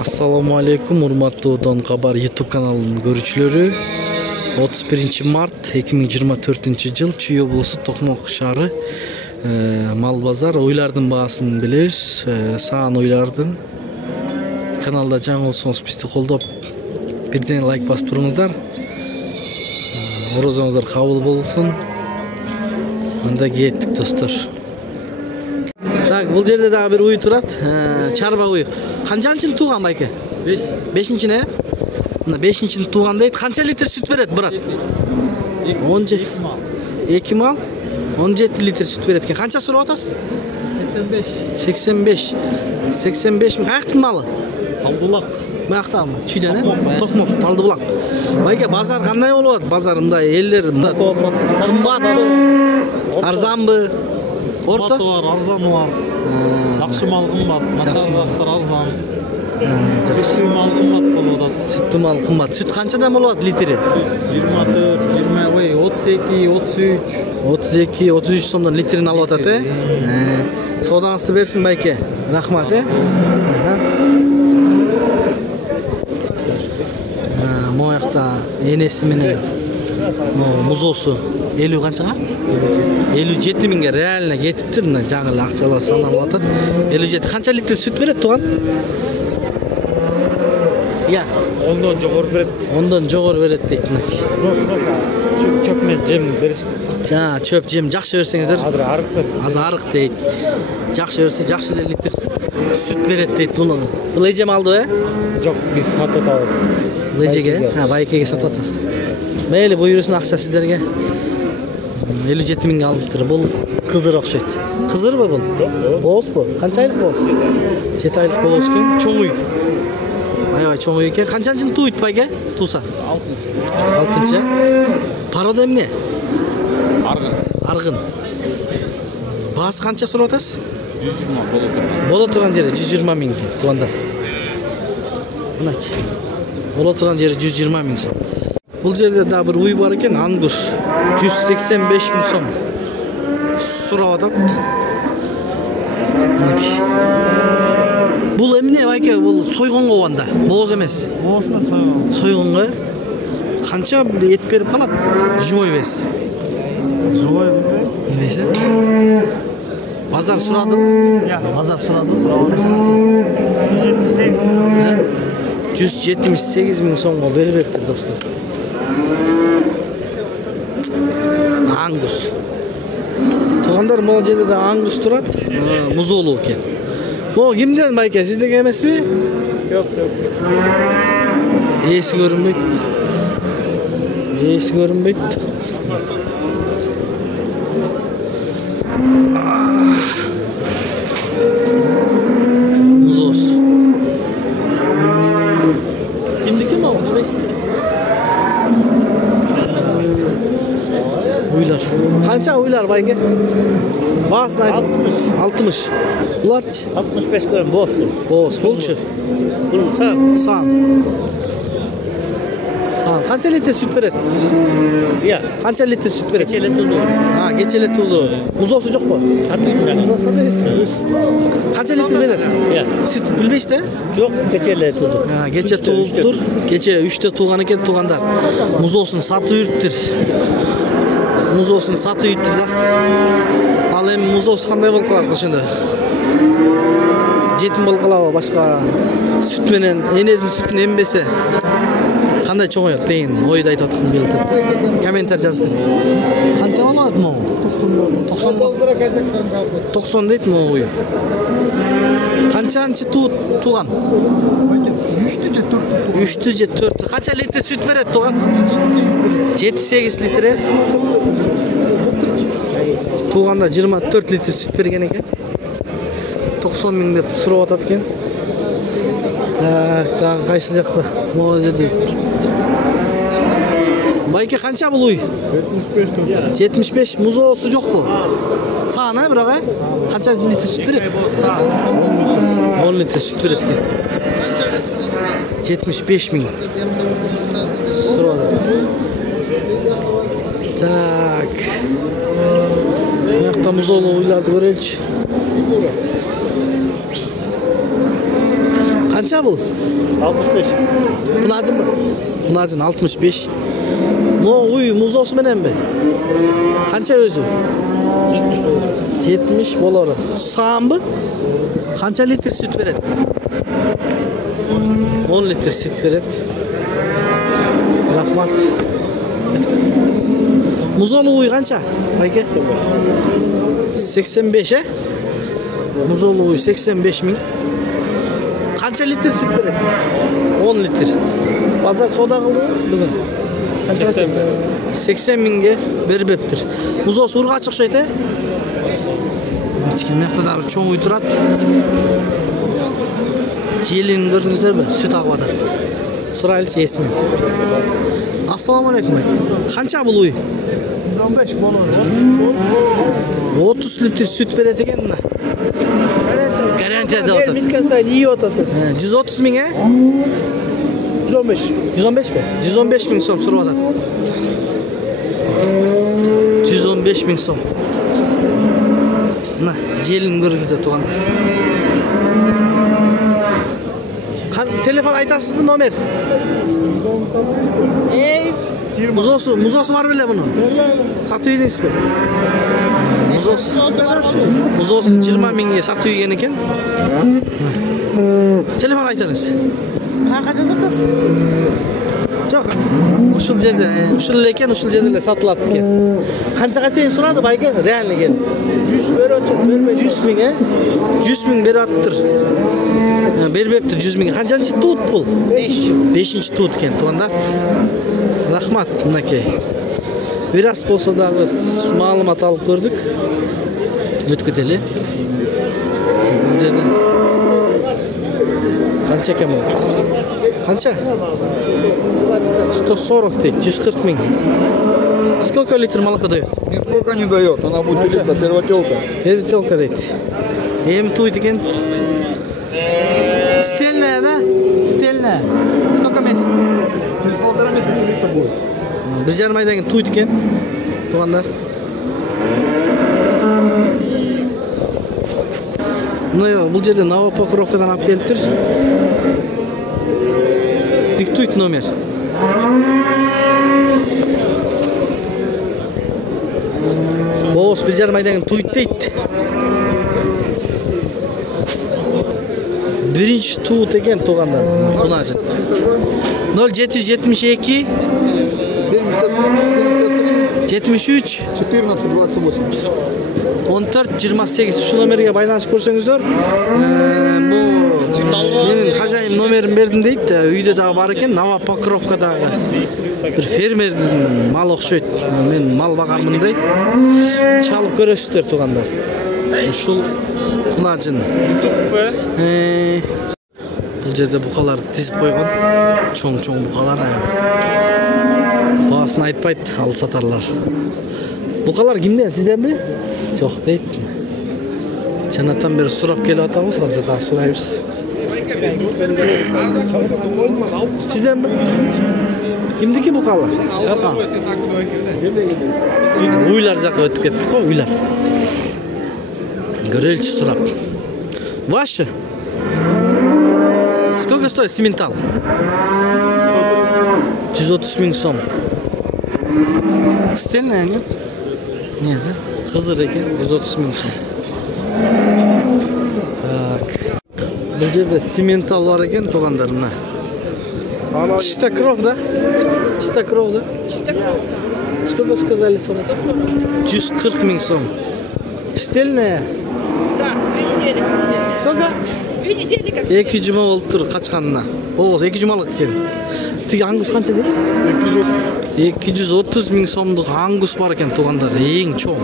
Assalamu alaikum, урматтуу Дон Кабар YouTube каналынын көрүүчүлөрү. 31 март 2024 жыл Чүй облусу Токмок шаары мал базар ойлардын баасын билебиз. Саан ойлардын каналда жаңы болсоңуз бизди колдоп бирден лайк басып туруңуздар. Орозоңуздар кабыл болсун. Анда кеттик достор. Так, бул жерде дагы бир уй турат. Чарба уй. Канчанчы тууган байке? 5. 5-нчи. Мына 5-нчи тууган дейт. Канча литр сүт берет, брат? 17 2 мал. 17 литр сүт берет экен. Канча сурап атасыз? 85. 85 ми? Каяктын малы? Талдыбулак. Баяктагы Чүйдөн, Токмок, Талдыбулак. Байке, базар кандай болуп атат? Базар мындай элдер кымбатбы? Арзанбы? Орто? Арзаны бар. Жакшы мал кымбат, начарлыктар арзан. Сүттүү мал кымбат болуп атат. Сүттүү мал кымбат. Сүт канчадан болуп атат литри? 24, 20, 32, 33. 32, 33 сомдон литрин алып атат, Соодаңызды берсин байке. Рахмат, Моякта энеси менен музоосу 50 канчага? 57 миңге реально кетиптир, мына жаңы эле акчалар саналып атат. 57 канча литр сүт берет туган? Я, 10дон жогору берет. 10дон жогору берет дейт мына. Чөп менен жем бериш. Жана чөп жем жакшы берсеңиздер. Азыр арык берет. Азыр арык дейт. Жакшы берсе жакшы эле литр сүт берет дейт буну. Бул эже малды, Жок, биз сатып атабыз. Бул эжеге, байкеге сатып атасыз. Мейли буйрусун акча сиздерге. 57 миңге алыптыр. Бул кызыр окшойт. Кызырбы бул? Боозбу? Канча айлык бооз? 7 айлык болобуз экен. Чоң уй. Аябай чоң уй экен. Канчанчы тууйт байке? Туса? 6-нчы. Парода эмне? Аргын. Аргын. Баасы канча сурап атасыз? 120 болот. Боло турган жери 120 миң туугандар. Мынакей. Боло турган жери 120 миң сом. Бул жерде да бир уй бар экен, Ангус. 185 миң сом. Сурап атат. Мынакей. Бул эмне байке? Бул сойгонго банда. Бооз эмес. Боосуна сойгон. Сойгонго. Канча эт берип калат? Живой вес. Живой Несе? Базар сурадым. Базар сурадым. 178 миң сомго бербептир достор. Ангус. Туугандар, могу жерде да ангус турат. Музоолуу экен. О, кимден байке? Сиздеги эмеспи? Жок. Эси көрүнбөйт. Эси көрүнбөйт. Музоос. Кимдики мал? Уйлар. Канча уйлар байке? Баасын айтып. 60. Буларчы? 65 көрүм боос бул. Боос. Болчу. Бул сан. Сан. Канча литр сүт берет? Канча литр сүт берет? Кечеле тулду. Кечеле тулду. Музоосу жокпу? Сатып. Музоо сатасыз? Канча литр берет? Сүт билбейсиз да? Жок, кечеле тулду. Кече туулуптур. Кече 3тө тууган экен туугандар. Музоосун сатып жүрүптүр. Музоосун сатып жүрүптүр да. Ал эми музоосу кандай болуп калат ошондо? Жетим болуп калабы башка сүт менен, энесинин сүтүн эмбесе кандай чоңоёт деген ойду айтып аткым келип атат. Комментарий жазып кетип. Канча болот могу? 90 доллар казактан калып. 90 дейт могу. Канчанчы тууган? 3 же 4. 3 же 4. Канча литр сүт берет тууган? 7-8 литр. Тууганда 24 литр сүт берген экен. 90 миң деп сурап атат экен. Дагы кайсы жакта? Могу жерде. Байке канча бул уй? 75. 75 музоосу жокпу? Саана бирок, канча литр сүт берет? 10 литр сүт берет экен. 75 миң. Сурап. Так. Мына музоолуу уйларды көрөлүчү. Qancha bu? 65. Qunajinmi? Qunajin 65. No uy muzosi menenmi? Qancha o'zi? 70 bo'lar. Sağımı? Qancha litr süt beradi? 10 litr süt beradi. Rahmat. Muzolu uy qancha? Aka? 85 he? Muzolu uy 85 ming. Qancha litr süt beradi? 10 litr. Bazar soda qildi bugun. 80 mingga berib beribdir. Muzosi urg'achi o'xshaydi. Kichkina yoqda bir cho'ng uy turadi. Kelin ko'rdingizlarmi? Süt ag'ada. So'raylik esni. Assalomu alaykum. Qancha bu uy? 115 bo'lar. 30 litr süt beradi ekan-da. Garantiya deyapti. Mitgan sayin yeyotadi. 130 ming he? 115. 115 mi? 115 ming so'm so'rayotadi. 115 ming so'm. Na, gelin ko'rgizdi tuğan. Telefon aytasizmi nomer? Muzosu var bile bunun. Satıyor ediniz mi? Muzosu 20 mingga satıyor ekan ekan. Telefon aytasiz. Qancha sotasiz? Yo'q. Ushul yerda, ushul yerda sotiladi ekan. Qanchaga so'radi bayga? Realni ekan. 100 berotdi, bermay 100 ming he? 100 ming beryaptir. Beribdi 100 ming. Qancha tut bu? 5. Tut ekan tuğanda. Rahmat bunakay. Biraz bo'lsa dag'i ma'lumot olib ko'rdik. O'tib ketaylik. Bu yerda qancha ekan bu? Qancha? 140 deydi, 140 ming. Сколько литр молока дает? Нисколько не дает, она будет делиться первотелка. Первотелка deydi. Hem tuydu ekan. Стельная, да? Стельная. Сколько месяцев? Через 1,5 месяца делиться будет. 1,5 aydan keyin tuydu ekan. Tuğanlar. No yo'q, bu yerda Novopokrovkadan olib kelibdir. Diktuyt nomer. Boz 1,5 aydan keyin tuydu deydi. Birinchi tut ekan tuğanlar. Qunajin. 0772 73, 73 14, 28. 14 28 şu nomerga baylanışıp ko'rsangizlar. Bu men hajayim nomerini berdim deydi. Uyda da var ekan, Novopokrovkadagi bir fermerning mal o'xshaydi. Men mal baqarmın deydi. Çalıp ko'rishdir tuğanlar. Uşul Qunajin. Bu yerda buqalar tizib qo'ygan. Cho'ng-cho'ng buqalar. Basını aytpaydı, alıp satarlar. Buqalar kimden? Sizdenmi? Yo'q deydi. Janatdan beri so'rab kelyapmiz, hozir da so'raymiz. Sizdenmi? Kimniki buqalar? Uylar жаққа o'tib ketdik, uylar. Görelchi so'rab. Ваши? Сколько стоит симментал? 130 ming so'm. Стельная, нет? Нет, да? Qizir ekan, 130 ming so'm. Так. Bu yerda симментал var ekan, tuğanlar mana. Чисто кровь, да? Чисто кровь, да? Чисто кровь. Сколько сказали, 140 ming so'm. Стельная? Да, 2 недели как стельная. Сколько? 2 недели как 2 juma bo'lib tur qochqandan. O'z 2 jumalik ekan. Tik Angus qancha deysiz? 230 ming so'mlik Angus bor ekan tuğanlar. Eng cho'ng.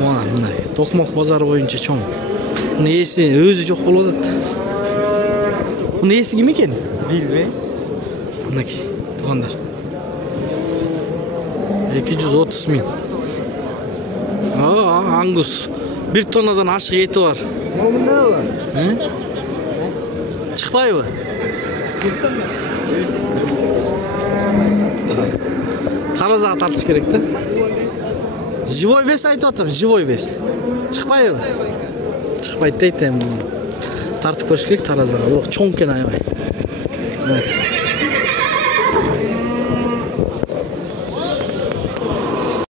Mana To'qmoq bozori bo'yicha cho'ng. Uni esi o'zi yo'q bo'ladi. Uni esi kim ekan? Bilmay. Bunaki tuğanlar. 230 ming. Angus. 1 tonnadan aşık eti var. Chiqmaymi? Tarozaga tartish kerak-da. Живой вес aytyaptim, живой вес. Chiqmaymi? Chiqmaydi deydi. Тартып көрүш керек таразага. Бирок чоң экен аябай. Evet.